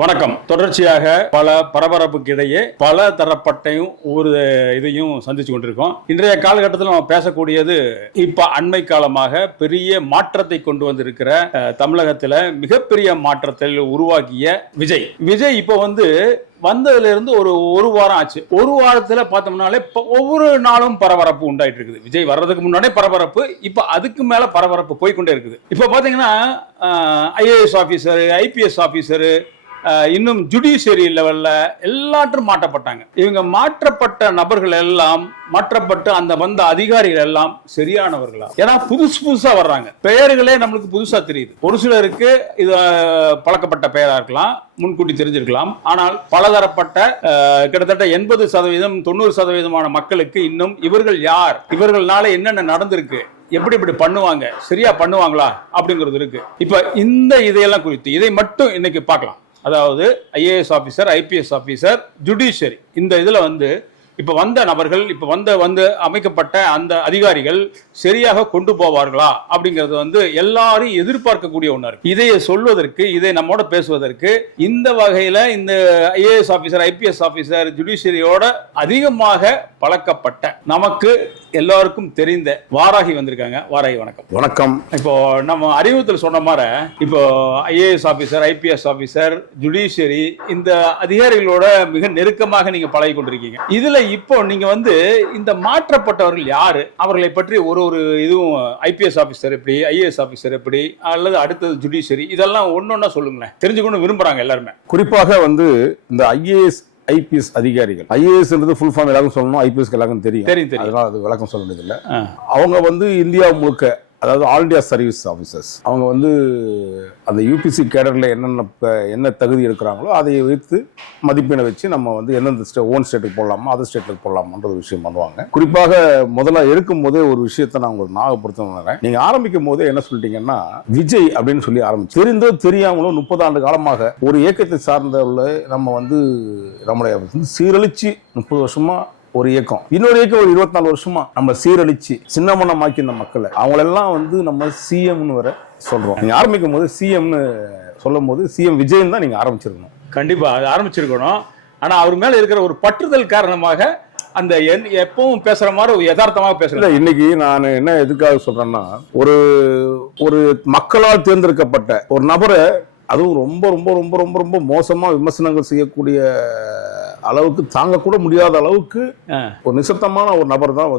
வணக்கம். தொடர்ச்சியாக பல பரபரப்புக்கு இடையே பல தரப்பட்டையும் ஒரு இதையும் சந்திச்சு கொண்டிருக்கோம். இன்றைய காலகட்டத்தில் நம்ம பேசக்கூடியது இப்ப அண்மை காலமாக பெரிய மாற்றத்தை கொண்டு வந்திருக்கிற தமிழகத்துல மிகப்பெரிய மாற்றத்தை உருவாக்கிய விஜய் இப்ப வந்ததுல இருந்து ஒரு வாரம் ஆச்சு. ஒரு வாரத்துல பார்த்தோம்னாலே ஒவ்வொரு நாளும் பரபரப்பு உண்டாயிட்டு இருக்குது. விஜய் வர்றதுக்கு முன்னாடியே பரபரப்பு, இப்ப அதுக்கு மேல பரபரப்பு போய்கொண்டே இருக்குது. இப்ப பாத்தீங்கன்னா ஐஏஎஸ் ஆபீசர், ஐபிஎஸ் ஆபீசர், இன்னும் ஜுடிஷியரி லெவல்ல எல்லாற்றும் மாற்றப்பட்டாங்க. இவங்க மாற்றப்பட்ட நபர்கள் எல்லாம் மாற்றப்பட்டு அந்த வந்த அதிகாரிகள் எல்லாம் சரியானவர்களா? ஏன்னா புதுசா வர்றாங்க, பெயர்களே நம்மளுக்கு புதுசா தெரியுது. ஒரு சிலருக்கு இது பழக்கப்பட்ட பெயரா இருக்கலாம், முன்கூட்டி தெரிஞ்சிருக்கலாம். ஆனால் பலதரப்பட்ட கிட்டத்தட்ட 80% 90% மக்களுக்கு இன்னும் இவர்கள் யார், இவர்களால என்னென்ன நடந்திருக்கு, எப்படி பண்ணுவாங்க, சரியா பண்ணுவாங்களா அப்படிங்கிறது இருக்கு. இப்ப இந்த இதையெல்லாம் குறித்து இதை மட்டும் இன்னைக்கு பார்க்கலாம். அதாவது IAS officer, IPS officer, judiciary, இந்த இதுல இப்ப வந்த நபர்கள், இப்ப வந்து அமைக்கப்பட்ட அந்த அதிகாரிகள் சரியாக கொண்டு போவார்களா அப்படிங்கிறது எல்லாரும் எதிர்பார்க்கக்கூடிய ஒண்ணா இருக்கு. இதை சொல்வதற்கு, இதை நம்மோட பேசுவதற்கு இந்த வகையில இந்த ஐஏஎஸ் ஆபீசர், ஐபிஎஸ் ஆபீசர், ஜுடிஷியரியோட அதிகமாக பழக்கப்பட்ட நமக்கு எல்லாருக்கும் தெரிந்த வாராகி வந்திருக்காங்க. வாராகி வணக்கம். வணக்கம். இப்போ நம்ம அறிமுகத்தில் சொன்ன மாதிரி இப்போ IAS officer, IPS officer, judiciary இந்த அதிகாரிகளோட மிக நெருக்கமாக நீங்க பழகி கொண்டிருக்கீங்க. இதுல இப்போ நீங்க இந்த மாற்றப்பட்டவர்கள் யாரு, அவர்களை பற்றி ஒரு இதுவும் ஐபிஎஸ் ஆபீசர் எப்படி, ஐஏஎஸ் ஆபீசர் எப்படி, அல்லது அடுத்தது ஜுடிஷியரி, இதெல்லாம் ஒன்னொன்னா சொல்லுங்களேன், தெரிஞ்சுக்கணும் விரும்புறாங்க எல்லாருமே. குறிப்பாக இந்த ஐஏஎஸ் ஐபிஎஸ் அதிகாரிகள், ஐஏஎஸ் ஃபுல் ஃபார்ம் எல்லாருக்கும் சொல்லணும், ஐபிஎஸ் எல்லாருக்கும் தெரியும், அதனால அது விளக்கம் சொல்ல வேண்டியதில்லை. அவங்க இந்தியா முழுக்க, அதாவது ஆல் இண்டியா சர்வீஸ் ஆஃபீஸர்ஸ், அவங்க அந்த யூபிசி கேடரில் என்ன தகுதி இருக்கிறாங்களோ அதை வைத்து மதிப்பெண்ணை வச்சு நம்ம எந்தெந்த ஓன் ஸ்டேட்டுக்கு போடலாமா, அதர் ஸ்டேட்டுக்கு போடலாமான்ற ஒரு விஷயம் பண்ணுவாங்க. குறிப்பாக முதல்ல எடுக்கும் போதே ஒரு விஷயத்தை நான் உங்களுக்கு ஞாபகப்படுத்த, நீங்க ஆரம்பிக்கும் போதே என்ன சொல்லிட்டீங்கன்னா விஜய் அப்படின்னு சொல்லி ஆரம்பிச்சு, தெரிந்தோ தெரியாமலோ 30 ஆண்டு காலமாக ஒரு இயக்கத்தை சார்ந்த நம்ம நம்முடைய சீரழிச்சு 30 வருஷமா ஒரு இயக்கம், இன்னொரு இயக்கம் ஒரு 24 வருஷமா நம்ம சீரழிச்சு சின்னமன்னமாக்கி இந்த மக்களை, அவங்களெல்லாம் நம்ம சிஎம்னு வர சொல்றோம். நீங்க ஆரம்பிக்கும் போது சிஎம்னு சொல்லும் போது சிஎம் விஜயன் தான் நீங்க ஆரம்பிச்சிருக்கணும். கண்டிப்பா அது ஆரம்பிச்சிருக்கணும். ஆனா அவர் மேல இருக்கிற ஒரு பற்றுதல் காரணமாக அந்த எப்பவும் பேசுற மாதிரி யதார்த்தமாக பேசுறேன். இன்னைக்கு நான் என்ன எதுக்காக சொல்றேன்னா, ஒரு மக்களால் தேர்ந்தெடுக்கப்பட்ட ஒரு நபரை, அதுவும் ரொம்ப ரொம்ப ரொம்ப ரொம்ப ரொம்ப மோசமா விமர்சனங்கள் செய்யக்கூடிய அளவுக்கு, தாங்க கூட முடியாத அளவுக்கு ஒரு நிசப்தமான ஒரு நபர் தான்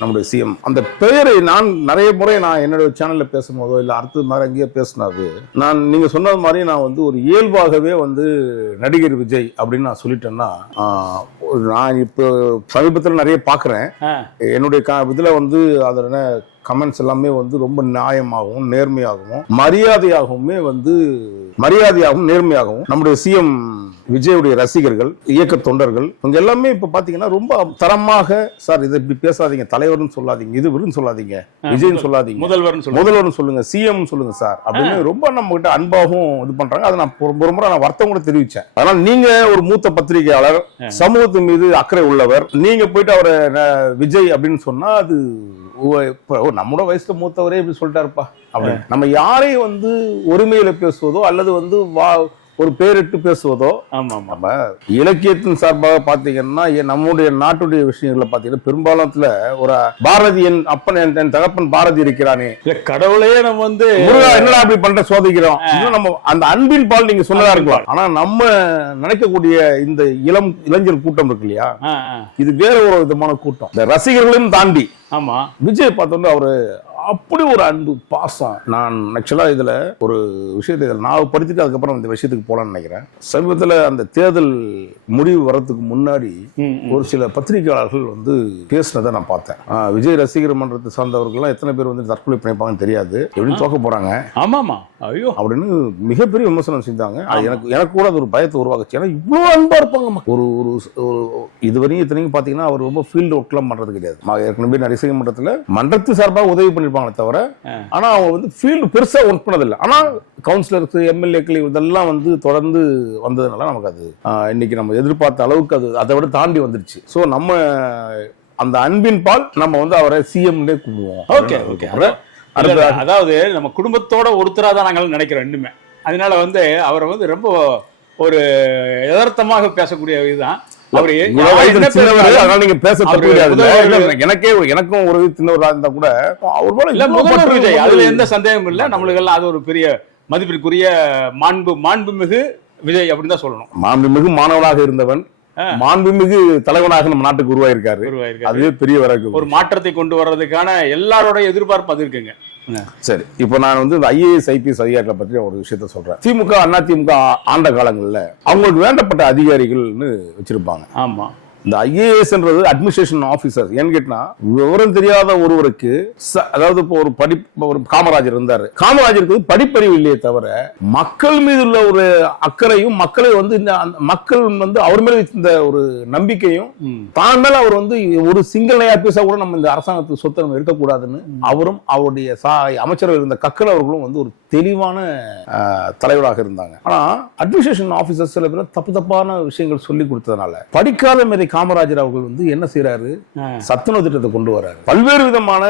நம்முடைய சிஎம். அந்த பெயரை நான் நிறைய முறை என்னுடைய சேனல்ல பேசும்போதோ இல்ல அடுத்த மாதிரி அங்கேயே பேசினாது, நீங்க சொன்னது மாதிரி நான் ஒரு இயல்பாகவே நடிகர் விஜய் அப்படின்னு நான் சொல்லிட்டேன்னா, நான் இப்போ சமீபத்தில் நிறைய பாக்குறேன். என்னுடைய இதுல அதுல கமெண்ட்ஸ் எல்லாமே ரொம்ப நியாயமாகவும் நேர்மையாகவும் மரியாதையாகவும் நேர்மையாகவும் நம்முடைய சிஎம் விஜயுடைய ரசிகர்கள், இயக்க தொண்டர்கள், இவங்க எல்லாமே இப்ப பாத்தீங்கன்னா ரொம்ப தரமாக, சார் இதை இப்படி பேசாதீங்க, தலைவர்னு சொல்லாதீங்க, இது விருன்னு சொல்லாதீங்க, விஜய்னு சொல்லாதீங்க, முதல்வர்னு சொல்லுங்க, சிஎம் சொல்லுங்க சார் அப்படின்னு ரொம்ப நம்ம கிட்ட அன்பாகவும் இது பண்றாங்க. அதை நான் ஒரு முறை வருத்தம் கூட தெரிவிச்சேன். அதனால நீங்க ஒரு மூத்த பத்திரிகையாளர், சமூகத்தின் மீது அக்கறை உள்ளவர், நீங்க போயிட்டு அவரை விஜய் அப்படின்னு சொன்னா அது நம்மளோட வயசுல மூத்தவரே இப்படி சொல்லிட்டாருப்பா அப்படின்னு நம்ம யாரையும் ஒருமையில பேசுவதோ அல்லது ஒரு பேரிட்டு பேசுவதோ, நம்ம இலக்கியத்தின் சார்பாக பாத்தீங்கன்னா நம்முடைய நாட்டுடைய விஷயங்களை பாத்தீங்கன்னா பெரும்பாலத்துல ஒரு பாரதி, என் அப்பன் என் தகப்பன் பாரதி இருக்கிறானே, கடவுளையே நம்ம என்னடா அப்படி பண்ற சோதிக்கிறோம். நம்ம அந்த அன்பின் பால் நீங்க சொன்னதா இருக்கலாம். ஆனா நம்ம நினைக்கக்கூடிய இந்த இளைஞர் கூட்டம் இருக்கு இல்லையா, இது வேற ஒரு விதமான கூட்டம். இந்த ரசிகர்களையும் தாண்டி விஜய் பார்த்தோம்னா அவரு அப்படி ஒரு அன்பு, பாசம். நான் ஆக்சுவலா இதுல ஒரு விஷயத்தை ஞாபகப்படுத்திட்டு அதுக்கப்புறம் இந்த விஷயத்துக்கு போலான்னு நினைக்கிறேன். சமீபத்தில் அந்த தேர்தல் முடிவு வர்றதுக்கு முன்னாடி ஒரு சில பத்திரிகையாளர்கள் பேசினதை நான் பார்த்தேன். விஜய் ரசிகர் மன்றத்தை சார்ந்தவர்கள் எத்தனை பேர் தற்கொலை பண்ணிப்பாங்கன்னு தெரியாது, எப்படின்னு தோக்க போறாங்க அப்படின்னு மிகப்பெரிய விமர்சனம் செஞ்சாங்க. எனக்கு கூட அது ஒரு பயத்தை உருவாக்குச்சு. ஏன்னா இவ்வளவு அன்பா இருப்பாங்க ஒரு இதுவரையும் இத்தனைக்கும் பாத்தீங்கன்னா அவர் ரொம்ப ஃபீல்டு ஒர்க் எல்லாம் பண்றது கிடையாது. ஏற்கனவே ரசிகர் மன்றத்துல மன்றத்து சார்பாக உதவி பண்ணிருப்பாங்க தவிர, ஆனா அவங்க ஃபீல்டு பெருசா ஒர்க் பண்ணதில்லை. ஆனா கவுன்சிலர்ஸ், எம்எல்ஏக்கள் இதெல்லாம் தொடர்ந்து வந்ததுனால நமக்கு அது இன்னைக்கு நம்ம எதிர்பார்த்த அளவுக்கு அது அதை விட தாண்டி வந்துருச்சு. சோ நம்ம அந்த அன்பின் பால் நம்ம அவரை சிஎம்னே கூப்பிடுவோம். அதாவது நம்ம குடும்பத்தோட ஒருத்தரா தான் நாங்கள் நினைக்கிறோம். இன்னுமே அதனால வந்து அவரை வந்து ரொம்ப ஒரு யதார்த்தமாக பேசக்கூடிய இதுதான். அவரு அதனால நீங்க பேச எனக்கும் ஒரு சின்னவரா இருந்தா கூட அவர் போல இல்ல முதல்வர் விஜய், அதுல எந்த சந்தேகமும் இல்ல. நம்மளுக்கு எல்லாம் அது ஒரு பெரிய மதிப்பிற்குரிய மாண்புமிகு விஜய் அப்படின்னு தான் சொல்லணும். மாண்புமிகு மாணவனாக இருந்தவன் மாண்புமிகு தலைவனாக நம்ம நாட்டுக்கு உருவாயிருக்காரு. அதுவே பெரிய வரகு. ஒரு மாற்றத்தை கொண்டு வர்றதுக்கான எல்லாரோட எதிர்பார்ப்பு அது இருக்குங்க. சரி, இப்ப நான் வந்து இந்த ஐஏஎஸ் ஐபிஎஸ் அதிகாரிகளை பற்றி ஒரு விஷயத்த சொல்றேன். திமுக அண்ணா திமுக ஆண்ட காலங்கள்ல அவங்களுக்கு வேண்டப்பட்ட அதிகாரிகள்னு வச்சிருப்பாங்க. ஆமா, இந்த ஐஏஎஸ்ன்றது அட்மினிஸ்ட்ரேஷன் ஆபீசர். ஏன்னு கேட்டா விவரம் தெரியாத ஒருவருக்கு, அதாவது இப்போ ஒரு காமராஜர் இருந்தாரு, காமராஜருக்கு படிப்பறிவு இல்லையே தவிர மக்கள் மீது உள்ள ஒரு அக்கறையும் மக்களை வந்து மக்கள் வந்து அவர் மேல இந்த ஒரு நம்பிக்கையும் தான் மேல அவர் வந்து ஒரு சிங்கிள் நயா பைசா கூட நம்ம இந்த அரசாங்கத்துக்கு சொத்தை நம்ம இருக்கக்கூடாதுன்னு அவரும் அவருடைய அமைச்சர்கள் இருந்த கக்கல் அவர்களும் வந்து ஒரு தெளிவான தலைவராக இருந்தாங்க. ஆனா அட்மினிஸ்ட்ரேஷன் ஆபீசர் சில பேர் தப்பான விஷயங்கள் சொல்லி கொடுத்ததுனால படிக்காத மேதை காமராஜர் அவர்கள் வந்து என்ன செய்யறாரு, சத்துணவு திட்டத்தை கொண்டு வராரு, பல்வேறு விதமான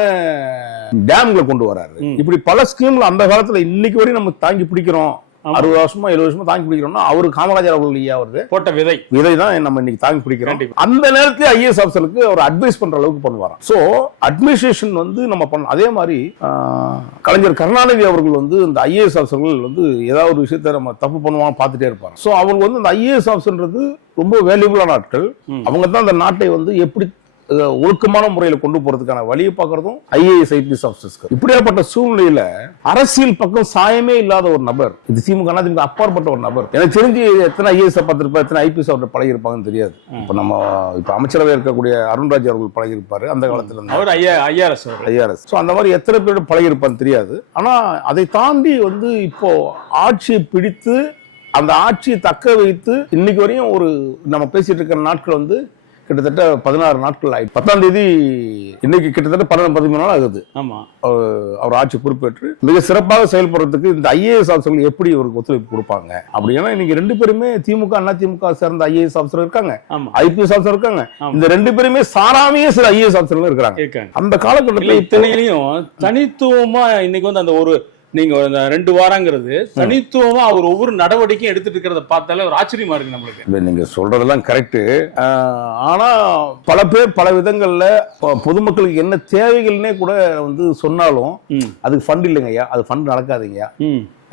டேம்களை கொண்டு வராரு. இப்படி பல ஸ்கீம்ல அந்த காலத்துல இன்னைக்கு வரையும் நம்ம தாங்கி பிடிக்கிறோம். 60 வருஷமா 70 வருஷமா தாங்கி பிடிக்கிறோம்னா அவரு காமராஜர் அவர்கள் போட்ட விதை தான் நம்ம இன்னைக்கு தாங்கி பிடிக்கிறோம். அந்த நேரத்துல ஐஏஎஸ் ஆபீசருக்கு அவர் அட்வைஸ் பண்ற அளவுக்கு பண்ணுவாராம். சோ அட்மினிஸ்ட்ரேஷன் வந்து நம்ம பண்ண. அதே மாதிரி கலைஞர் கருணாநிதி அவர்கள் வந்து இந்த ஐஏஎஸ் ஆபீசர்கள் வந்து ஏதாவது ஒரு விஷயத்த நம்ம தப்பு பண்ணுவாங்க பார்த்துட்டே இருப்பாங்க. சோ அவங்க வந்து இந்த ஐஏஎஸ் ஆபீசர்ன்றது ரொம்ப வேல்யூபிளான ஆட்கள். அவங்க தான் அந்த நாட்டை வந்து எப்படி ஒழுக்கமான முறையில கொண்டு போறதுக்கான வழியை பார்க்கறதும் ஐஏஎஸ் ஐபிஎஸ் ஆபீசர்ஸ். இப்படியாப்பட்ட சூழ்நிலையில அரசியல் பக்கம் சாயமே இல்லாத ஒரு நபர், இது திமுக அப்பாற்பட்ட ஒரு நபர். எனக்கு தெரிஞ்சு எத்தனை ஐஏஎஸ் பார்த்திருப்பா, எத்தனை ஐபிஎஸ் அவர்கள் பழகி இருப்பாங்கன்னு தெரியாது. இப்ப அமைச்சரவை இருக்கக்கூடிய அருண்ராஜ் அவர்கள் பழகி இருப்பாரு அந்த காலத்துல ஐஆர்எஸ். அந்த மாதிரி எத்தனை பேர் பழகி இருப்பான்னு தெரியாது. ஆனா அதை தாண்டி வந்து இப்போ ஆட்சியை பிடித்து அந்த ஆட்சியை தக்க வைத்து இன்னைக்கு வரையும் ஒரு நம்ம பேசிட்டு இருக்கிற நாட்கள் வந்து கிட்டத்தட்ட 16 நாட்கள் ஆயிடுச்சு. 10ஆம் தேதி இன்னைக்கு கிட்டத்தட்ட 13 நாள் ஆகுது. அவர் ஆட்சி பொறுப்பேற்று மிக சிறப்பாக செயல்படுறதுக்கு இந்த ஐஏஎஸ் ஆபீசர்கள் எப்படி இவருக்கு ஒத்துழைப்பு கொடுப்பாங்க அப்படின்னா, இன்னைக்கு 2 பேருமே திமுக அண்ணா திமுக சேர்ந்த ஐஏஎஸ் ஆபீசர் இருக்காங்க, ஐபிஎஸ் ஆபீசர் இருக்காங்க. இந்த 2 பேருமே சாராமையே சில ஐஏஎஸ் ஆபீசர்கள் இருக்காங்க. அந்த காலகட்டத்தில் இத்தனையிலையும் தனித்துவமா இன்னைக்கு வந்து அந்த ஒரு நீங்க 2 வாரங்கிறது தனித்துவமா அவர் ஒவ்வொரு நடவடிக்கையும் எடுத்துட்டு இருக்கிறத பார்த்தாலே ஒரு ஆச்சரியமா இருக்கு நம்மளுக்கு. நீங்க சொல்றதெல்லாம் கரெக்ட். ஆனா பல பேர் பல விதங்கள்ல பொதுமக்களுக்கு என்ன தேவைகள்னே கூட வந்து சொன்னாலும் அதுக்கு ஃபண்ட் இல்லைங்கய்யா, அது ஃபண்ட் நடக்காதுங்கய்யா,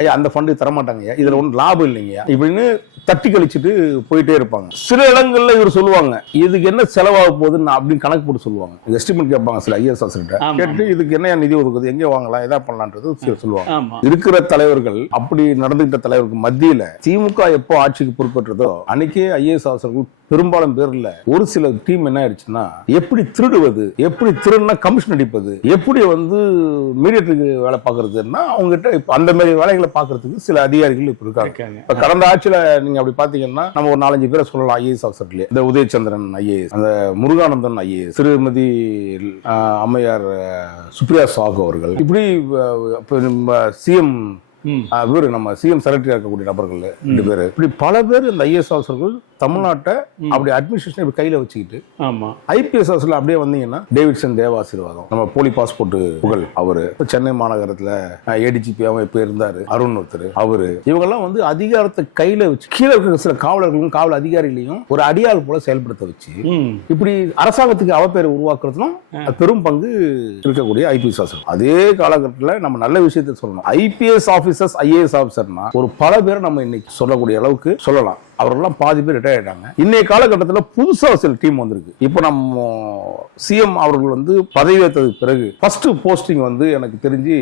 ஐயா அந்த ஃபண்டு தரமாட்டாங்கய்யா, இதுல ஒன்றும் லாபம் இல்லைங்கய்யா இப்படின்னு தட்டி கழிச்சுட்டு போயிட்டே இருப்பாங்க. சில இடங்கள்ல இவர் சொல்லுவாங்க இதுக்கு என்ன செலவாக போகுதுன்னு அப்படின்னு கணக்கு போட்டு சொல்லுவாங்க. எஸ்டிமேட் கேட்பாங்க சில ஐஏஎஸ் ஆஃபீஸர்கிட்ட. கேட்டு இதுக்கு என்ன நிதி ஒதுக்குது, எங்கே வாங்கலாம், எதா பண்ணலான்றது சொல்லுவாங்க. இருக்கிற தலைவர்கள் அப்படி நடந்துகிட்ட தலைவருக்கு மத்தியில திமுக எப்போ ஆட்சிக்கு பொறுப்பேற்றதோ அன்னைக்கே ஐஏஎஸ் ஆஃபீஸர்கள் பெரும்பாலும் பேர்ல ஒரு சில டீம் என்ன ஆயிடுச்சுன்னா, எப்படி திருடுவது, எப்படி திருடுனா கமிஷன் அடிப்பது, எப்படி வந்து மீடியேட்டருக்கு வேலை பார்க்கறதுன்னா அவங்ககிட்ட இப்ப அந்த மாதிரி வேலைகளை பார்க்கறதுக்கு சில அதிகாரிகள் இப்ப இருக்காங்க. இப்ப கடந்த ஆட்சியில நீங்க அப்படி பாத்தீங்கன்னா நம்ம ஒரு 4-5 பேரை சொல்லலாம் ஐஏஎஸ் ஆஃபீஸர்லயே. இந்த உதயச்சந்திரன் ஐஏஎஸ், அந்த முருகானந்தன் ஐஏஎஸ், திருமதி அம்மையார் சுப்ரியா சாகு அவர்கள், இப்படி சிஎம் இவரு நம்ம சிஎம் செக்ரட்டரியா இருக்கக்கூடிய நபர்கள் 2 பேரு, இப்படி பல பேர் இந்த ஐஏஎஸ் ஆஃபீஸர்கள் தமிழ்நாட்டை அப்படி அட்மினிஸ்ட்ரேஷன் கையில வச்சுக்கிட்டு. ஐபிஎஸ் ஆஃபீஸர்ல அப்படியே வந்தீங்கன்னா டேவிட்சன் தேவாசீர்வாதம், நம்ம போலி பாஸ்போர்ட் புகழ் அவரு, சென்னை மாநகரத்துல ஏடிஜிபி அவன் இப்ப இருந்தாரு அருண் ஒருத்தர் அவரு, இவங்கெல்லாம் வந்து அதிகாரத்தை கையில வச்சு கீழே இருக்கிற சில காவலர்களும் காவல் அதிகாரிகளையும் ஒரு அடியாள் போல செயல்படுத்த வச்சு இப்படி அரசாங்கத்துக்கு அவப்பேரை உருவாக்குறதும் பெரும் பங்கு இருக்கக்கூடிய ஐபிஎஸ் ஆஃபீஸர். அதே காலகட்டத்தில் நம்ம நல்ல விஷயத்தை சொல்லணும். ஐபிஎஸ் ஆஃபீஸர்ஸ் ஐஏஎஸ் ஆஃபீஸர்னா ஒரு பல பேரை நம்ம இன்னைக்கு சொல்லக்கூடிய அளவுக்கு சொல்லலாம். அவரெல்லாம் பாதி பேர் ரிட்டையர் ஆயிட்டாங்க. இன்னைய காலகட்டத்தில் புதுசா சில டீம் வந்திருக்கு. இப்போ நம்ம சிஎம் அவர்கள் வந்து பதவி ஏற்றதுக்கு பிறகு ஃபர்ஸ்ட் போஸ்டிங் வந்து எனக்கு தெரிஞ்சு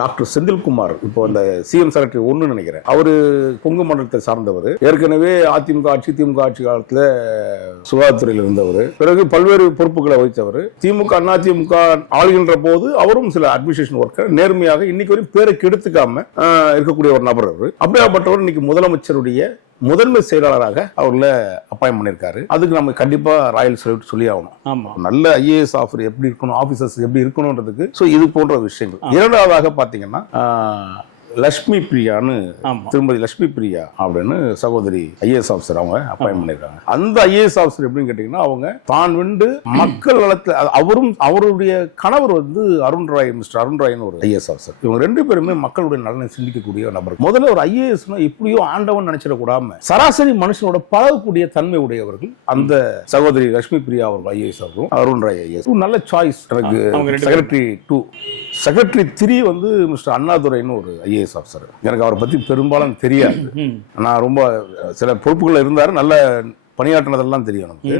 டாக்டர் செந்தில்குமார், இப்போ அந்த சிஎம் செக்ரட்டரி 1 நினைக்கிறேன், அவரு கொங்கு மண்டலத்தை சார்ந்தவர். ஏற்கனவே அதிமுக ஆட்சி திமுக ஆட்சி காலத்துல சுகாதாரத்துறையில் இருந்தவர். பிறகு பல்வேறு பொறுப்புகளை வகித்தவர். திமுக அண்ணா திமுக ஆளுகின்ற போது அவரும் சில அட்மினிஸ்ட்ரேஷன் ஒர்க்கர் நேர்மையாக இன்னைக்கு வரையும் பேரை கெடுத்துக்காம இருக்கக்கூடிய ஒரு நபர் அவர். அப்படியாப்பட்டவர் இன்னைக்கு முதலமைச்சருடைய முதன்மை செயலாளராக அவர்ல அப்பாயின்ட் பண்ணிருக்காரு. அதுக்கு நம்ம கண்டிப்பா ராயல் சல்யூட் சொல்லி ஆகணும். நல்ல ஐஏஎஸ் ஆஃபர் எப்படி இருக்கணும், ஆபீசர்ஸ் எப்படி இருக்கணும்ன்றதுக்கு இது போன்ற விஷயங்கள். இரண்டாவதாக பாத்தீங்கன்னா லட்சுமி பிரியான்னு ஆமா. திருமதி லட்சுமி பிரியா அப்படின்னு சகோதரி ஐஏஎஸ் ஆஃபீஸர் அவங்க அப்பாயின்ட் பண்ணிருக்காங்க. அந்த ஐஏஎஸ் ஆஃபீஸர் எப்படின்னு கேட்டீங்கன்னா, அவங்க தான் வந்து மக்கள் வளர்த்து அவரும் அவருடைய கணவர் வந்து அருண் ராய், மிஸ்டர் அருண் ராய்னு ஒரு ஐஏஎஸ் ஆஃபீஸர். இவங்க ரெண்டு பேருமே மக்களுடைய நலனை சிந்திக்கக்கூடிய நபர். முதல்ல ஒரு ஐஏஎஸ்னா இப்படியோ ஆண்டவன் நினைச்சிடக்கூடாம சராசரி மனுஷனோட பழகக்கூடிய தன்மை உடையவர்கள் அந்த சகோதரி லட்சுமி பிரியா அவர்கள் ஐஏஎஸ் அவர்களும் அருண் ராய் ஐஏஎஸ். நல்ல சாய்ஸ். எனக்கு செக்ரட்டரி 2, செக்ரட்டரி 3 வந்து மிஸ்டர் அண்ணாதுரைன்னு ஒரு ஐஏஎஸ் ஆஃபீஸர். எனக்கு அவரை பத்தி பெரும்பாலும் தெரியாது. நான் ரொம்ப சில பொறுப்புகள் இருந்தாரு, நல்ல பணியாற்றினதெல்லாம் தெரியும் நமக்கு.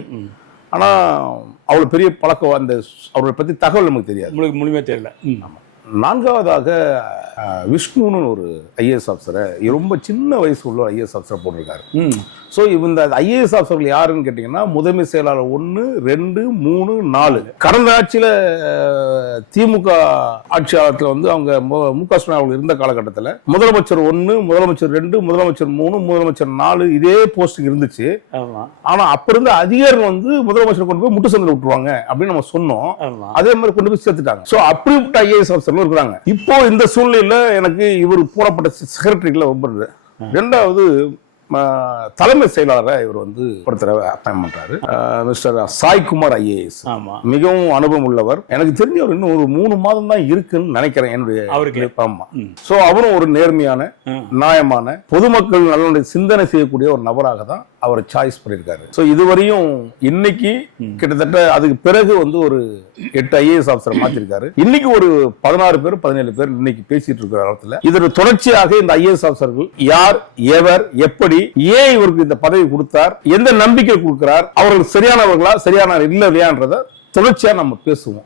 ஆனா அவ்வளவு பெரிய பழக்கம் அந்த அவரை பத்தி தகவல் நமக்கு தெரியாது, உங்களுக்கு முழுமையா தெரியல. நான்காவதாக விஷ்ணுன்னு ஒரு ஐஏஎஸ் ஆஃபீஸரை ரொம்ப சின்ன வயசு உள்ள ஐஏஎஸ் ஆஃபீஸரை போட்டிருக்காரு. ஸோ இந்த ஐஏஎஸ் ஆஃபீஸர்கள் யாருன்னு கேட்டீங்கன்னா, முதன்மை செயலாளர் 1, 2, 3, 4. கடந்த ஆட்சியில திமுக ஆட்சியாளர்கள் வந்து அவங்க மு.க. ஸ்டாலின் அவர்கள் இருந்த காலகட்டத்தில் முதலமைச்சர் 1, முதலமைச்சர் 2, முதலமைச்சர் 3, முதலமைச்சர் 4 இதே போஸ்டிங் இருந்துச்சு. ஆனா அப்ப இருந்த அதிகாரிகள் வந்து முதலமைச்சர் கொண்டு போய் முட்டு சந்தில விட்டுருவாங்க அப்படின்னு நம்ம சொன்னோம். அதே மாதிரி கொண்டு போய் சேர்த்துட்டாங்க. ஸோ அப்படிப்பட்ட ஐஏஎஸ் ஆஃபீஸர்கள் இருக்கிறாங்க. இப்போ இந்த சூழ்நிலையில எனக்கு இவர் போடப்பட்ட செக்ரட்டரிகளை ஒவ்வொரு. ரெண்டாவது தலைமை செயலாளரை இவர் வந்து ஒருத்தர அப்பாயின்ட் பண்றாரு, மிஸ்டர் சாய்குமார் ஐஏஎஸ். மிகவும் அனுபவம் உள்ளவர். எனக்கு தெரிஞ்ச ஒரு இன்னும் ஒரு 3 மாதம் தான் இருக்குன்னு நினைக்கிறேன் என்னுடைய அவருக்கு. ஆமா. சோ அவரும் ஒரு நேர்மையான, நியாயமான, பொதுமக்கள் நல்ல சிந்தனை செய்யக்கூடிய ஒரு நபராக தான் அவர் சாய்ஸ் பண்ணிருக்காரு. சோ இதுவரையும் இன்னைக்கு கிட்டத்தட்ட அதுக்கு பிறகு வந்து ஒரு 8 ஐஏஎஸ் ஆஃபீஸர் மாத்திருக்காரு. இன்னைக்கு ஒரு 16 பேர் 17 பேர் இன்னைக்கு பேசிட்டு இருக்கிற இடத்துல இதோட தொடர்ச்சியாக இந்த ஐஏஎஸ் ஆஃபீஸர்கள் யார், எவர், எப்படி, ஏன் இவருக்கு இந்த பதவி கொடுத்தார், எந்த நம்பிக்கை கொடுக்கிறார், அவர்கள் சரியானவர்களா சரியான இல்லையான்றத தொடர்ச்சியா நம்ம பேசுவோம்.